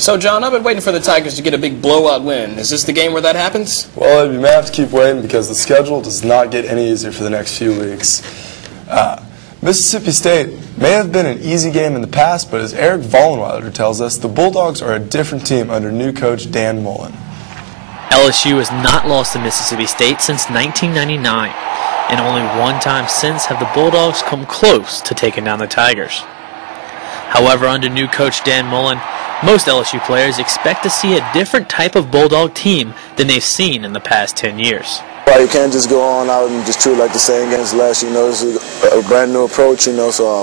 So, John, I've been waiting for the Tigers to get a big blowout win. Is this the game where that happens? Well, you may have to keep waiting because the schedule does not get any easier for the next few weeks. Mississippi State may have been an easy game in the past, but as Eric Vollenweiler tells us, the Bulldogs are a different team under new coach Dan Mullen. LSU has not lost to Mississippi State since 1999, and only one time since have the Bulldogs come close to taking down the Tigers. However, under new coach Dan Mullen, most LSU players expect to see a different type of Bulldog team than they've seen in the past 10 years. You can't just go on out and just treat it like the same games last year. This is a brand new approach, so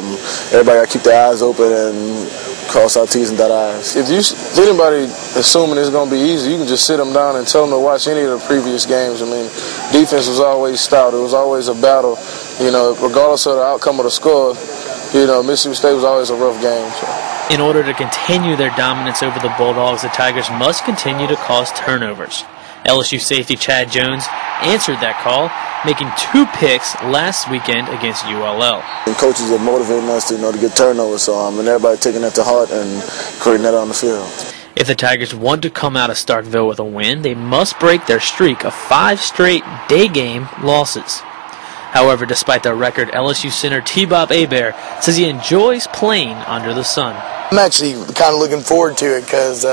everybody got to keep their eyes open and cross our T's and dot I's. If anybody assuming it's going to be easy, you can just sit them down and tell them to watch any of the previous games. Defense was always stout. It was always a battle, regardless of the outcome of the score. Mississippi State was always a rough game. So. In order to continue their dominance over the Bulldogs, the Tigers must continue to cause turnovers. LSU safety Chad Jones answered that call, making 2 picks last weekend against ULL. And coaches are motivating us to get turnovers, and everybody taking that to heart and creating that on the field. If the Tigers want to come out of Starkville with a win, they must break their streak of 5 straight day game losses. However, despite their record, LSU center T-Bob Hebert says he enjoys playing under the sun. I'm actually kind of looking forward to it because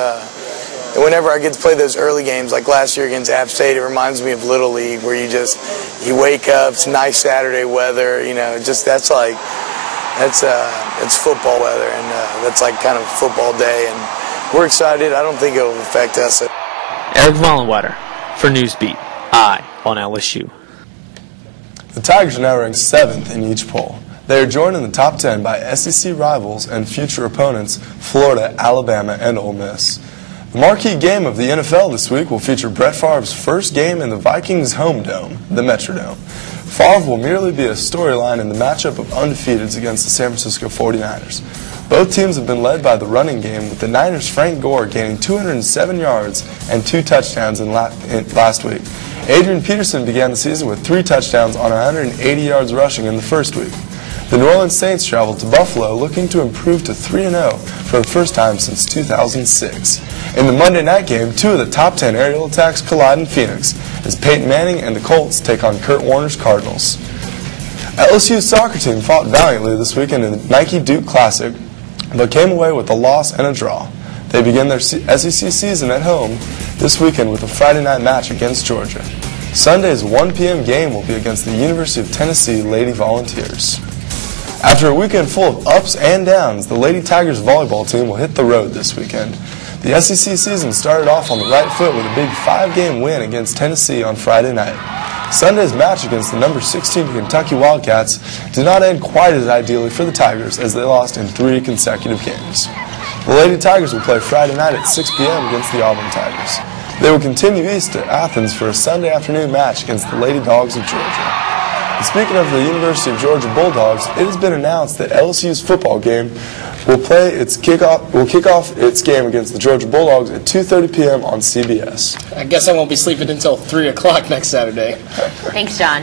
whenever I get to play those early games, like last year against App State, it reminds me of Little League, where you wake up, it's nice Saturday weather, it's football weather, and that's like kind of football day, and we're excited. I don't think it'll affect us. Eric Vollenweiler for Newsbeat, Eye on LSU. The Tigers are now ranked 7th in each poll. They are joined in the top 10 by SEC rivals and future opponents Florida, Alabama, and Ole Miss. The marquee game of the NFL this week will feature Brett Favre's first game in the Vikings' home dome, the Metrodome. Favre will merely be a storyline in the matchup of undefeateds against the San Francisco 49ers. Both teams have been led by the running game, with the Niners' Frank Gore gaining 207 yards and 2 touchdowns last week. Adrian Peterson began the season with 3 touchdowns on 180 yards rushing in the first week. The New Orleans Saints traveled to Buffalo looking to improve to 3-0 for the first time since 2006. In the Monday night game, 2 of the top 10 aerial attacks collide in Phoenix as Peyton Manning and the Colts take on Kurt Warner's Cardinals. LSU's soccer team fought valiantly this weekend in the Nike Duke Classic, but came away with a loss and a draw. They begin their SEC season at home this weekend with a Friday night match against Georgia. Sunday's 1 p.m. game will be against the University of Tennessee Lady Volunteers. After a weekend full of ups and downs, the Lady Tigers volleyball team will hit the road this weekend. The SEC season started off on the right foot with a big 5-game win against Tennessee on Friday night. Sunday's match against the number 16 Kentucky Wildcats did not end quite as ideally for the Tigers, as they lost in 3 consecutive games. The Lady Tigers will play Friday night at 6 p.m. against the Auburn Tigers. They will continue east to Athens for a Sunday afternoon match against the Lady Dogs of Georgia. And speaking of the University of Georgia Bulldogs, it has been announced that LSU's football game will kick off its game against the Georgia Bulldogs at 2:30 p.m. on CBS. I guess I won't be sleeping until 3 o'clock next Saturday. Thanks, John.